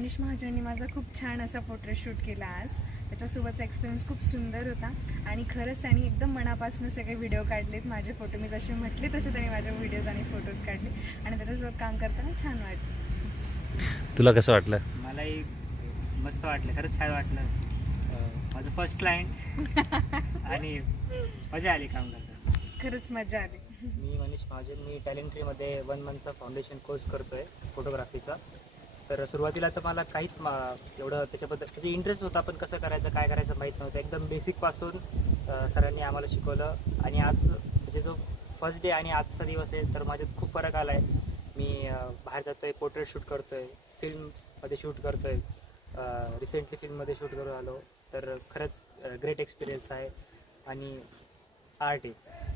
मनीष महाजननी माझा खूप छान असा फोटो शूट केला आज. त्याच्यासोबतचा एक्सपिरियन्स खूप सुंदर होता आणि खरंच त्यांनी एकदम मनापासून सगळे व्हिडिओ काढलेत. माझे फोटो मी जसे म्हटले तसे त्यांनी माझे व्हिडिओज आणि फोटोज काढले आणि त्याच्यासोबत काम करताना छान वाटलं. तुला कसं वाटलं? मलाही मस्त वाटलं, खरंच छान वाटलं. माझं फर्स्ट क्लायंट आणि मजा आली काम करताना. खरंच मजा आली. मी मनीष महाजन, मी टॅलेंट्रीमध्ये 1 मंथचा फाउंडेशन कोर्स करतो आहे फोटोग्राफीचा. तर सुरुवातीला तर मला काहीच एवढं त्याच्याबद्दल त्याची इंटरेस्ट होता, पण कसं करायचं काय करायचं माहीत नव्हतं. एकदम बेसिकपासून सरांनी आम्हाला शिकवलं आणि आज म्हणजे जो फर्स्ट डे आणि आजचा दिवस आहे तर माझ्यात खूप फरक आला आहे. मी बाहेर जातो आहे, पोर्ट्रेट शूट करतो आहे, फिल्म्समध्ये शूट करतो आहे, रिसेंटली फिल्ममध्ये शूट करून आलो. तर खरंच ग्रेट एक्सपिरियन्स आहे आणि आर्ट आहे.